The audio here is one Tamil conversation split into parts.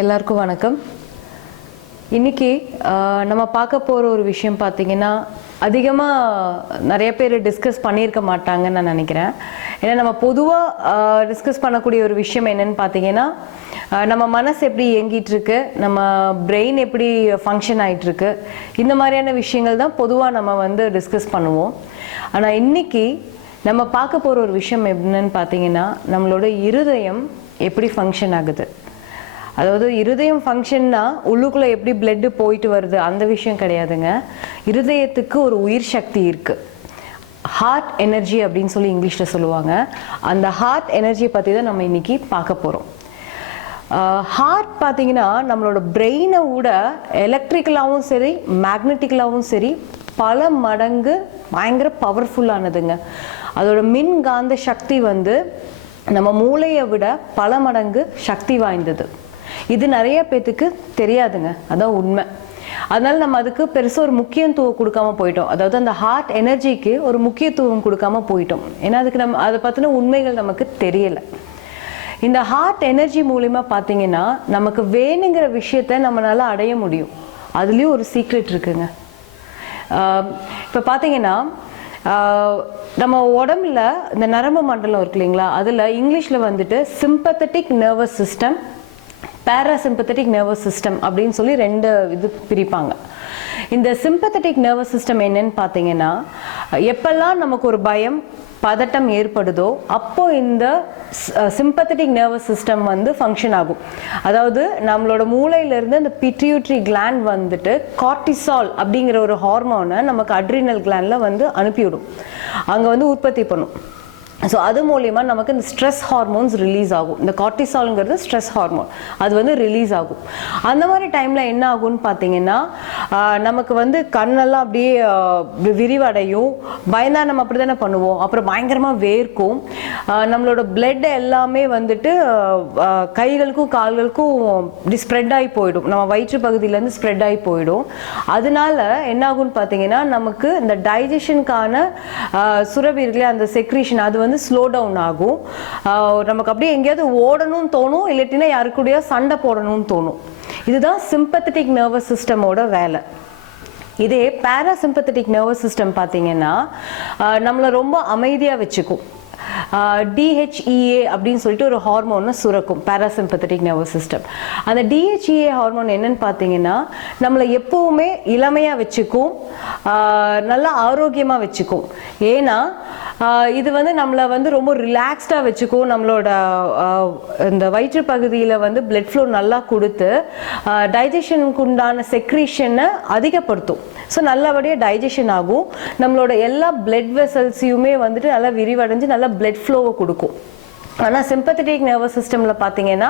எல்லாருக்கும் வணக்கம். இன்னைக்கு நம்ம பார்க்க போகிற ஒரு விஷயம் பார்த்தீங்கன்னா அதிகமாக நிறைய பேர் டிஸ்கஸ் பண்ணியிருக்க மாட்டாங்கன்னு நான் நினைக்கிறேன். ஏன்னா நம்ம பொதுவாக டிஸ்கஸ் பண்ணக்கூடிய ஒரு விஷயம் என்னன்னு பார்த்தீங்கன்னா, நம்ம மனசு எப்படி இயங்கிட்டு இருக்கு, நம்ம பிரெயின் எப்படி ஃபங்க்ஷன் ஆகிட்டு இருக்கு, இந்த மாதிரியான விஷயங்கள் தான் பொதுவாக நம்ம டிஸ்கஸ் பண்ணுவோம். ஆனால் இன்னைக்கு நம்ம பார்க்க போகிற ஒரு விஷயம் என்னன்னு பார்த்தீங்கன்னா, நம்மளோட இருதயம் எப்படி ஃபங்க்ஷன் ஆகுது. அதாவது இருதயம் ஃபங்க்ஷன்னா உள்ளுக்குள்ளே எப்படி பிளட்டு போயிட்டு வருது அந்த விஷயம் கிடையாதுங்க. இருதயத்துக்கு ஒரு உயிர் சக்தி இருக்குது, ஹார்ட் எனர்ஜி அப்படின்னு சொல்லி இங்கிலீஷில் சொல்லுவாங்க. அந்த ஹார்ட் எனர்ஜியை பற்றி தான் நம்ம இன்னைக்கு பார்க்க போகிறோம். ஹார்ட் பார்த்தீங்கன்னா நம்மளோட பிரெயினை விட எலக்ட்ரிக்கலாகவும் சரி மேக்னட்டிக்கலாகவும் சரி பல மடங்கு பயங்கர பவர்ஃபுல்லானதுங்க. அதோட மின்காந்த சக்தி நம்ம மூளையை விட பல மடங்கு சக்தி வாய்ந்தது. இது நிறைய பேத்துக்கு தெரியாதுங்க, அதான் உண்மை. அதனால நம்ம அதுக்கு பெருசாக ஒரு முக்கியத்துவம் கொடுக்காம போயிட்டோம். அதாவது அந்த ஹார்ட் எனர்ஜிக்கு ஒரு முக்கியத்துவம் கொடுக்காம போயிட்டோம். ஏன்னா அதுக்கு நம்ம அதை பற்றின உண்மைகள் நமக்கு தெரியலை. இந்த ஹார்ட் எனர்ஜி மூலிமா பார்த்தீங்கன்னா நமக்கு வேணுங்கிற விஷயத்த நம்மளால அடைய முடியும். அதுலேயும் ஒரு சீக்ரெட் இருக்குங்க. இப்போ பார்த்தீங்கன்னா நம்ம உடம்புல இந்த நரம்பு மண்டலம் இருக்கு இல்லைங்களா, அதில் இங்கிலீஷில் sympathetic nervous system, parasympathetic nervous system அப்படின்னு சொல்லி ரெண்டு இது பிரிப்பாங்க. இந்த சிம்பத்தட்டிக் நர்வஸ் சிஸ்டம் என்னன்னு பார்த்தீங்கன்னா, எப்பெல்லாம் நமக்கு ஒரு பயம் பதட்டம் ஏற்படுதோ அப்போ இந்த சிம்பத்தட்டிக் நர்வஸ் சிஸ்டம் ஃபங்க்ஷன் ஆகும். அதாவது நம்மளோட மூளையிலேருந்து அந்த பிட்யூட்ரி கிளாண்ட் கார்டிசால் அப்படிங்கிற ஒரு ஹார்மோனை நமக்கு அட்ரினல் கிளாண்டில் அனுப்பிவிடும், அங்கே உற்பத்தி பண்ணும். ஸோ அது மூலயமா நமக்கு இந்த ஸ்ட்ரெஸ் ஹார்மோன்ஸ் ரிலீஸ் ஆகும். இந்த கார்டிசால்ங்கிறது ஸ்ட்ரெஸ் ஹார்மோன், அது ரிலீஸ் ஆகும். அந்த மாதிரி டைமில் என்ன ஆகும்னு பார்த்தீங்கன்னா, நமக்கு கண்ணெல்லாம் அப்படியே விரிவடையும். பயந்தா நம்ம அப்படி தானே பண்ணுவோம். அப்புறம் பயங்கரமாக வேர்க்கும். நம்மளோட பிளட் எல்லாமே கைகளுக்கும் கால்களுக்கும் இப்படி ஸ்ப்ரெட் ஆகி போயிடும். நம்ம வயிற்று பகுதியிலேருந்து ஸ்ப்ரெட் ஆகி போயிடும். அதனால என்ன ஆகும்னு பார்த்தீங்கன்னா, நமக்கு இந்த டைஜஷனுக்கான சுரபி இருக்குல்ல, அந்த செக்ரீஷன் அது ஸ்லோ டவுன் ஆகும். நமக்கு அப்படியே எங்கேயாவது ஓடணும்னு தோணும், இல்லாட்டினா யாருக்கூடயா சண்டை போடணும்னு தோணும். இதுதான் சிம்பத்தட்டிக் நர்வஸ் சிஸ்டமோட வேலை. இதே பேராசிம்பத்தட்டிக் நர்வஸ் சிஸ்டம் பார்த்தீங்கன்னா நம்மளை ரொம்ப அமைதியாக வச்சுக்கும். DHEA அப்படின்னு சொல்லிட்டு ஒரு ஹார்மோனை சுரக்கும் பேராசிம்பத்தட்டிக் நர்வஸ் சிஸ்டம். அந்த DHEA ஹார்மோன் என்னன்னு பார்த்தீங்கன்னா நம்மளை எப்பவுமே இளமையாக வச்சுக்கும், நல்லா ஆரோக்கியமாக வச்சுக்கும். ஏன்னா இது நம்மளை ரொம்ப ரிலாக்ஸ்டாக வச்சுக்கும். நம்மளோட இந்த வயிற்று பகுதியில் பிளட் ஃப்ளோ நல்லா கொடுத்து டைஜஷனுக்கு உண்டான செக்ரீஷனை அதிகப்படுத்தும். ஸோ நல்லபடியாக டைஜஷன் ஆகும். நம்மளோட எல்லா பிளட் வெசல்ஸையுமே நல்லா விரிவடைஞ்சு நல்லா பிளட் ஃப்ளோவை கொடுக்கும். ஆனால் சிம்பத்தட்டிக் நர்வஸ் சிஸ்டமில் பார்த்தீங்கன்னா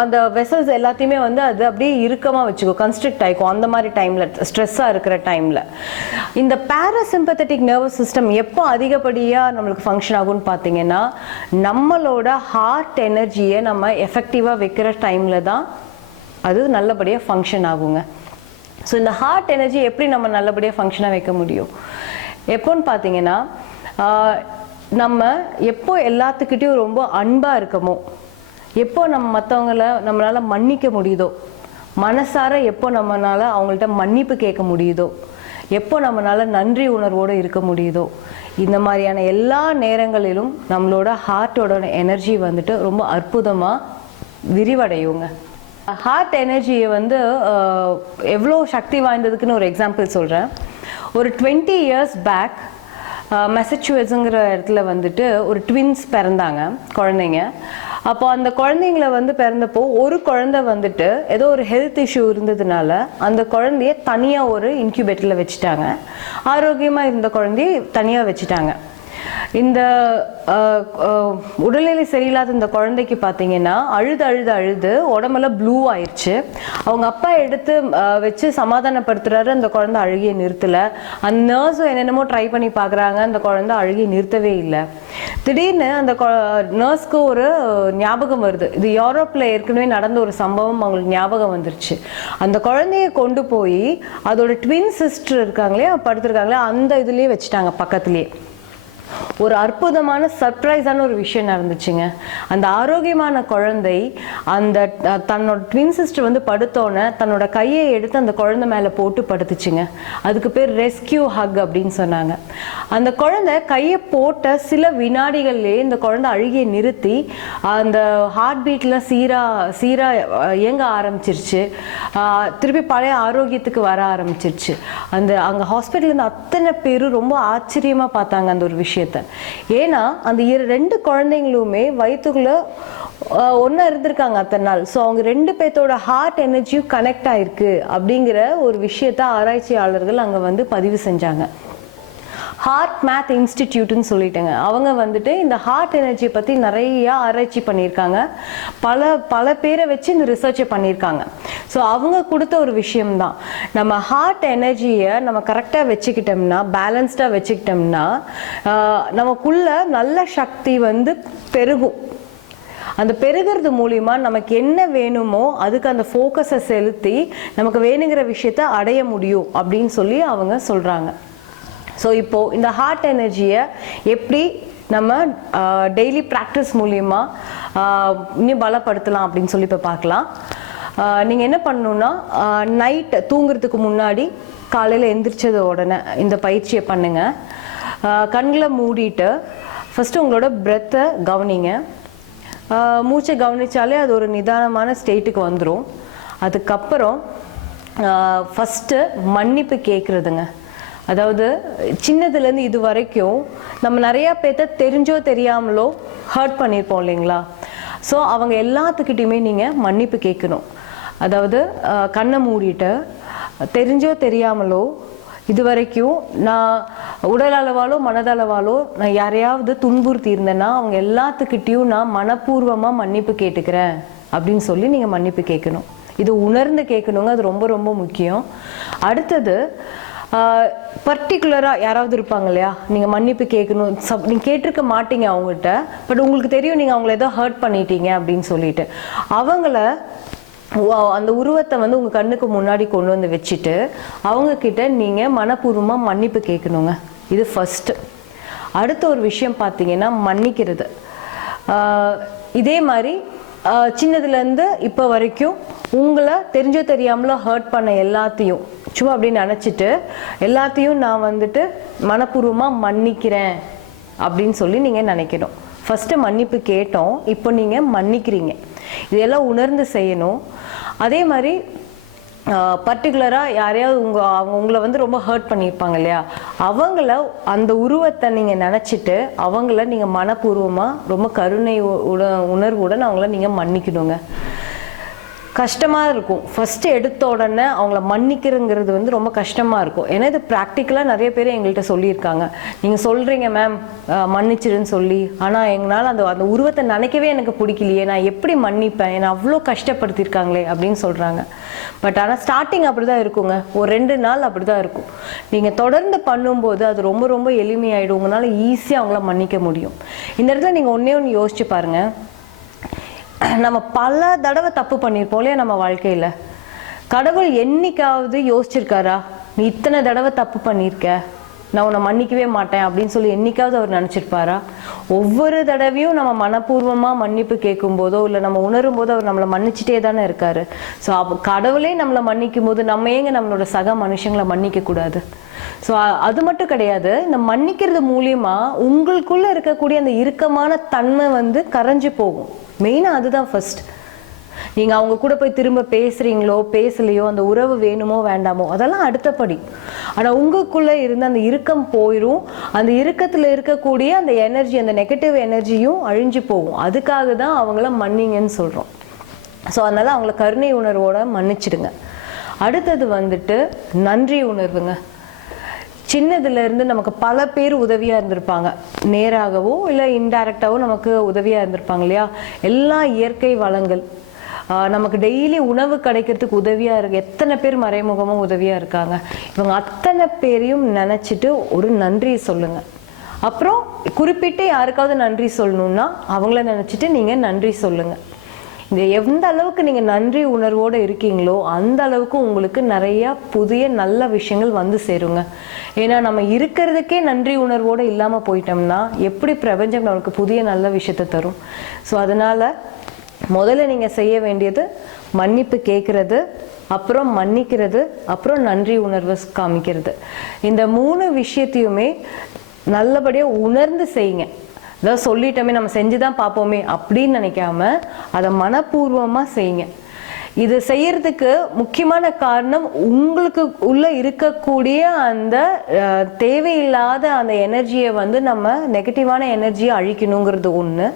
அந்த வெசல்ஸ் எல்லாத்தையுமே அது அப்படியே இறுக்கமாக வச்சுக்கோ, கன்ஸ்ட்ரிக்ட் ஆகிக்கும். அந்த மாதிரி டைமில் ஸ்ட்ரெஸ்ஸாக இருக்கிற டைமில் இந்த பேராசிம்பத்தட்டிக் நர்வஸ் சிஸ்டம் எப்போ அதிகப்படியாக நம்மளுக்கு ஃபங்க்ஷன் ஆகும்னு பார்த்தீங்கன்னா, நம்மளோட ஹார்ட் எனர்ஜியை நம்ம எஃபெக்டிவாக வைக்கிற டைமில் தான் அது நல்லபடியாக ஃபங்க்ஷன் ஆகுங்க. ஸோ இந்த ஹார்ட் எனர்ஜி எப்படி நம்ம நல்லபடியாக ஃபங்க்ஷனாக வைக்க முடியும் எப்போன்னு பார்த்தீங்கன்னா, நம்ம எப்போ எல்லாத்துக்கிட்டையும் ரொம்ப அன்பாக இருக்கமோ, எப்போ நம்ம மற்றவங்கள நம்மளால் மன்னிக்க முடியுதோ, மனசார எப்போ நம்மளால் அவங்கள்ட்ட மன்னிப்பு கேட்க முடியுதோ, எப்போ நம்மளால் நன்றி உணர்வோடு இருக்க முடியுதோ, இந்த மாதிரியான எல்லா நேரங்களிலும் நம்மளோட ஹார்ட்டோட எனர்ஜி ரொம்ப அற்புதமாக விரிவடையுங்க. ஹார்ட் எனர்ஜியை எவ்வளோ சக்தி வாய்ந்ததுக்குன்னு ஒரு எக்ஸாம்பிள் சொல்கிறேன். ஒரு 20 years பேக் மெசச்சூசெட்ஸுங்கிற இடத்துல ஒரு ட்வின்ஸ் பிறந்தாங்க, குழந்தைங்க. அப்போ அந்த குழந்தைங்கள பிறந்தப்போ ஒரு குழந்தை ஏதோ ஒரு ஹெல்த் இஷ்யூ இருந்ததுனால அந்த குழந்தைய தனியாக ஒரு இன்குபேட்டரில் வச்சுட்டாங்க. ஆரோக்கியமாக இருந்த குழந்தைய தனியாக வச்சுட்டாங்க. இந்த உடல்நிலை சரியில்லாத இந்த குழந்தைக்கு பார்த்தீங்கன்னா அழுது உடம்பெல்லாம் ப்ளூ ஆயிடுச்சு. அவங்க அப்பா எடுத்து வச்சு சமாதானப்படுத்துறாரு, அந்த குழந்தை அழுகிய நிறுத்தலை. அந்த நர்ஸும் என்னென்னமோ ட்ரை பண்ணி பார்க்குறாங்க, அந்த குழந்தை அழுகிய நிறுத்தவே இல்லை. திடீர்னு அந்த நர்ஸ்க்கு ஒரு ஞாபகம் வருது. இது யூரோப்பில் ஏற்கனவே நடந்த ஒரு சம்பவம் அவங்களுக்கு ஞாபகம் வந்துருச்சு. அந்த குழந்தைய கொண்டு போய் அதோட ட்வின் சிஸ்டர் இருக்காங்களே, படுத்துருக்காங்களே, அந்த இதுலேயே வச்சுட்டாங்க பக்கத்துலேயே. ஒரு அற்புதமான சர்ப்ரைஸான ஒரு விஷயம் நடந்துச்சுங்க. அந்த ஆரோக்கியமான குழந்தை அந்த தன்னோட ட்வின் சிஸ்டர் வந்து படுத்தோன்னே தன்னோட கையை எடுத்து அந்த குழந்தை மேலே போட்டு படுத்துச்சுங்க. அதுக்கு பேர் ரெஸ்கியூ ஹக் அப்படின்னு சொன்னாங்க. அந்த குழந்தை கையை போட்ட சில வினாடிகள்லேயே இந்த குழந்தை அழுகியை நிறுத்தி அந்த ஹார்ட் பீட்ல சீரா இயங்க ஆரம்பிச்சிருச்சு. திருப்பி பழைய ஆரோக்கியத்துக்கு வர ஆரம்பிச்சிருச்சு. அங்கே ஹாஸ்பிட்டல்லேருந்து அத்தனை பேரும் ரொம்ப ஆச்சரியமாக பார்த்தாங்க அந்த ஒரு விஷயத்த. ஏன்னா அந்த 2 குழந்தைங்களுமே வயிற்றுக்குள்ள ஒன்றா இருந்திருக்காங்க அத்தனை நாள். ஸோ அவங்க 2 பேர்த்தோட ஹார்ட் எனர்ஜியும் கனெக்ட் ஆயிருக்கு அப்படிங்கிற ஒரு விஷயத்த ஆராய்ச்சியாளர்கள் அங்கே வந்து பதிவு செஞ்சாங்க. ஹார்ட் மேத் இன்ஸ்டிடியூட்னு சொல்லிட்டேங்க. அவங்க வந்துட்டு இந்த ஹார்ட் எனர்ஜியை பற்றி நிறைய ஆராய்ச்சி பண்ணியிருக்காங்க. பல பேரை வச்சு இந்த ரிசர்ச்சை பண்ணியிருக்காங்க. ஸோ அவங்க கொடுத்த ஒரு விஷயம்தான், நம்ம ஹார்ட் எனர்ஜியை நம்ம கரெக்டாக வச்சுக்கிட்டோம்னா, பேலன்ஸ்டாக வச்சுக்கிட்டோம்னா நமக்குள்ள நல்ல சக்தி வந்து பெருகும். அந்த பெருகிறது மூலிமா நமக்கு என்ன வேணுமோ அதுக்கு அந்த ஃபோக்கஸை செலுத்தி நமக்கு வேணுங்கிற விஷயத்த அடைய முடியும் அப்படின்னு சொல்லி அவங்க சொல்கிறாங்க. ஸோ இப்போது இந்த ஹார்ட் எனர்ஜியை எப்படி நம்ம டெய்லி ப்ராக்டிஸ் மூலிமா இன்னும் பலப்படுத்தலாம் அப்படின்னு சொல்லி இப்போ பார்க்கலாம். நீங்கள் என்ன பண்ணணுன்னா, நைட் தூங்குறதுக்கு முன்னாடி காலையில் எந்திரிச்சது உடனே இந்த பயிற்சியை பண்ணுங்கள். கண்களை மூடிட்டு ஃபஸ்ட்டு உங்களோட பிரெத்தை கவனிங்க. மூச்சை கவனித்தாலே அது ஒரு நிதானமான ஸ்டேட்டுக்கு வந்துடும். அதுக்கப்புறம் ஃபஸ்ட்டு மன்னிப்பு கேட்குறதுங்க. அதாவது சின்னதுலேருந்து இது வரைக்கும் நம்ம நிறையா பேர்த்த தெரிஞ்சோ தெரியாமலோ ஹர்ட் பண்ணியிருப்போம் இல்லைங்களா? ஸோ அவங்க எல்லாத்துக்கிட்டையுமே நீங்கள் மன்னிப்பு கேட்கணும். அதாவது கண்ணை மூடிட்டு தெரிஞ்சோ தெரியாமலோ இது வரைக்கும் நான் உடல் அளவாலோ மனதளவாலோ நான் யாரையாவது துன்புறுத்தி இருந்தேன்னா அவங்க எல்லாத்துக்கிட்டையும் நான் மனப்பூர்வமாக மன்னிப்பு கேட்டுக்கிறேன் அப்படின்னு சொல்லி நீங்கள் மன்னிப்பு கேட்கணும். இது உணர்ந்து கேட்கணுங்க. அது ரொம்ப ரொம்ப முக்கியம். அடுத்தது பர்டிகுலராக யாராவது இருப்பாங்க இல்லையா, நீங்கள் மன்னிப்பு கேட்கணும், நீங்கள் கேட்டிருக்க மாட்டீங்க அவங்ககிட்ட, பட் உங்களுக்கு தெரியும் நீங்கள் அவங்கள ஏதோ ஹர்ட் பண்ணிட்டீங்க அப்படின்னு சொல்லிட்டு அவங்கள அந்த உருவத்தை வந்து உங்கள் கண்ணுக்கு முன்னாடி கொண்டு வந்து வச்சுட்டு அவங்கக்கிட்ட நீங்கள் மனப்பூர்வமாக மன்னிப்பு கேட்கணுங்க. இது ஃபஸ்ட்டு. அடுத்த ஒரு விஷயம் பார்த்தீங்கன்னா மன்னிக்கிறது. இதே மாதிரி சின்னதுலேருந்து இப்போ வரைக்கும் உங்களை தெரிஞ்சோ தெரியாமலோ ஹர்ட் பண்ண எல்லாத்தையும் சும்மா அப்படின்னு நினச்சிட்டு எல்லாத்தையும் நான் வந்துட்டு மனப்பூர்வமாக மன்னிக்கிறேன் அப்படின்னு சொல்லி நீங்கள் நினைக்கணும். ஃபஸ்ட்டு மன்னிப்பு கேட்டோம், இப்போ நீங்கள் மன்னிக்கிறீங்க. இதெல்லாம் உணர்ந்து செய்யணும். அதே மாதிரி பர்டிகுலராக யாரையாவது அவங்க உங்களை வந்து ரொம்ப ஹர்ட் பண்ணியிருப்பாங்க இல்லையா, அவங்கள அந்த உருவத்தை நீங்கள் நினச்சிட்டு அவங்கள நீங்கள் மனப்பூர்வமாக ரொம்ப கருணை உணர்வுடன் அவங்கள நீங்கள் மன்னிக்கணுங்க. கஷ்டமாக இருக்கும். ஃபஸ்ட்டு எடுத்த உடனே அவங்கள மன்னிக்கிறங்கிறது வந்து ரொம்ப கஷ்டமாக இருக்கும். ஏன்னா இது ப்ராக்டிக்கலாக நிறைய பேர் எங்கள்கிட்ட சொல்லியிருக்காங்க. நீங்கள் சொல்கிறீங்க மேம் மன்னிச்சிருன்னு சொல்லி, ஆனால் எங்களால் அந்த உருவத்தை நினைக்கவே எனக்கு பிடிக்கலையே, நான் எப்படி மன்னிப்பேன், என்னை அவ்வளோ கஷ்டப்படுத்தியிருக்காங்களே அப்படின்னு சொல்கிறாங்க. பட் ஆனால் ஸ்டார்டிங் அப்படி தான் இருக்குங்க. ஒரு 2 நாள் அப்படி தான் இருக்கும். நீங்கள் தொடர்ந்து பண்ணும்போது அது ரொம்ப ரொம்ப எளிமையாயிடும். உங்களால் ஈஸியாக அவங்கள மன்னிக்க முடியும். இந்த இடத்துல நீங்கள் ஒன்று யோசிச்சு பாருங்கள். நம்ம பல தடவை தப்பு பண்ணியிருப்போம் இல்லையா நம்ம வாழ்க்கையில். கடவுள் என்னைக்காவது யோசிச்சிருக்காரா, நீ இத்தனை தடவை தப்பு பண்ணியிருக்க, நான் உன்னை மன்னிக்கவே மாட்டேன் அப்படின்னு சொல்லி என்னைக்காவது அவர் நினச்சிருப்பாரா? ஒவ்வொரு தடவையும் நம்ம மனப்பூர்வமாக மன்னிப்பு கேட்கும் போதோ இல்லை நம்ம உணரும் போதோ அவர் நம்மளை மன்னிச்சிட்டே தானே இருக்காரு. ஸோ கடவுளே நம்மளை மன்னிக்கும் போது நம்ம ஏங்க நம்மளோட சக மனுஷங்களை மன்னிக்கக்கூடாது? ஸோ அது மட்டும் கிடையாது, இந்த மன்னிக்கிறது மூலியமா உங்களுக்குள்ள இருக்கக்கூடிய அந்த இறுக்கமான தன்மை வந்து கரைஞ்சு போகும். மெயினாக அதுதான் ஃபர்ஸ்ட். நீங்கள் அவங்க கூட போய் திரும்ப பேசுகிறீங்களோ பேசலையோ, அந்த உறவு வேணுமோ வேண்டாமோ அதெல்லாம் அடுத்தபடி. ஆனால் உங்களுக்குள்ளே இருந்த அந்த இறுக்கம் போயிடும். அந்த இறுக்கத்தில் இருக்கக்கூடிய அந்த எனர்ஜி, அந்த நெகட்டிவ் எனர்ஜியும் அழிஞ்சு போகும். அதுக்காக தான் அவங்கள மன்னிங்கன்னு சொல்கிறோம். ஸோ அதனால் அவங்கள கருணை உணர்வோட மன்னிச்சிடுங்க. அடுத்தது வந்துட்டு நன்றி உணர்வுங்க. சின்னதுலேருந்து நமக்கு பல பேர் உதவியாக இருந்திருப்பாங்க, நேராகவோ இல்லை இன்டைரக்டாவோ நமக்கு உதவியாக இருந்திருப்பாங்க இல்லையா. எல்லா இயற்கை வளங்கள் நமக்கு டெய்லி உணவு கிடைக்கிறதுக்கு உதவியாக இருக்கு. எத்தனை பேர் மறைமுகமாக உதவியாக இருக்காங்க. இவங்க அத்தனை பேரையும் நினச்சிட்டு ஒரு நன்றி சொல்லுங்கள். அப்புறம் குறிப்பிட்டு யாருக்காவது நன்றி சொல்லணுன்னா அவங்கள நினச்சிட்டு நீங்கள் நன்றி சொல்லுங்கள். எந்த அளவுக்கு நீங்கள் நன்றி உணர்வோடு இருக்கீங்களோ அந்த அளவுக்கு உங்களுக்கு நிறையா புதிய நல்ல விஷயங்கள் வந்து சேருங்க. ஏன்னா நம்ம இருக்கிறதுக்கே நன்றி உணர்வோடு இல்லாமல் போயிட்டோம்னா எப்படி பிரபஞ்சம் நமக்கு புதிய நல்ல விஷயத்தை தரும்? ஸோ அதனால் முதல்ல நீங்கள் செய்ய வேண்டியது மன்னிப்பு கேட்குறது, அப்புறம் மன்னிக்கிறது, அப்புறம் நன்றி உணர்வை காமிக்கிறது. இந்த 3 விஷயத்தையுமே நல்லபடியாக உணர்ந்து செய்யுங்க. அதாவது சொல்லிட்டோமே நம்ம செஞ்சு தான் பார்ப்போமே அப்படின்னு நினைக்காம அதை மனப்பூர்வமாக செய்யுங்க. இது செய்யறதுக்கு முக்கியமான காரணம் உங்களுக்கு உள்ள இருக்கக்கூடிய அந்த தேவையில்லாத அந்த எனர்ஜியை வந்து நம்ம நெகட்டிவான எனர்ஜியை அழிக்கணுங்கிறது ஒன்று.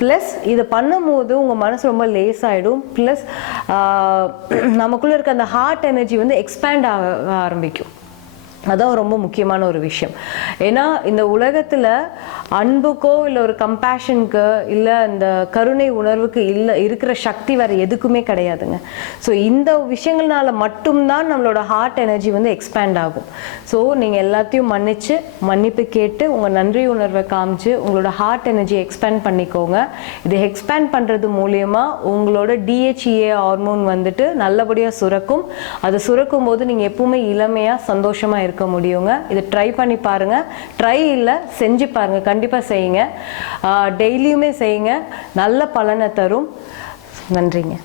ப்ளஸ் இதை பண்ணும்போது உங்கள் மனசு ரொம்ப லேஸ் ஆகிடும். ப்ளஸ் நமக்குள்ளே இருக்க அந்த ஹார்ட் எனர்ஜி வந்து எக்ஸ்பேண்ட் ஆக ஆரம்பிக்கும். அதான் ரொம்ப முக்கியமான ஒரு விஷயம். ஏன்னா இந்த உலகத்தில் அன்புக்கோ இல்லை ஒரு கம்பேஷனுக்கு இல்லை இந்த கருணை உணர்வுக்கு இருக்கிற சக்தி வேறு எதுக்குமே கிடையாதுங்க. ஸோ இந்த விஷயங்கள்னால மட்டும்தான் நம்மளோட ஹார்ட் எனர்ஜி வந்து எக்ஸ்பேண்ட் ஆகும். ஸோ நீங்கள் எல்லாத்தையும் மன்னிப்பு கேட்டு உங்கள் நன்றி உணர்வை காமிச்சு உங்களோட ஹார்ட் எனர்ஜியை எக்ஸ்பேண்ட் பண்ணிக்கோங்க. இதை எக்ஸ்பேண்ட் பண்ணுறது மூலயமா உங்களோட DHEA ஹார்மோன் வந்துட்டு நல்லபடியாக சுரக்கும். அது சுரக்கும் போது நீங்கள் எப்பவுமே இளமையாக சந்தோஷமாக இருக்க முடியுங்க. இதை ட்ரை பண்ணி பாருங்க. ட்ரை இல்லை, செஞ்சு பாருங்க. கண்டிப்பாக செய்யுங்க. டெய்லியுமே செய்யுங்க. நல்ல பலனை தரும். நன்றிங்க.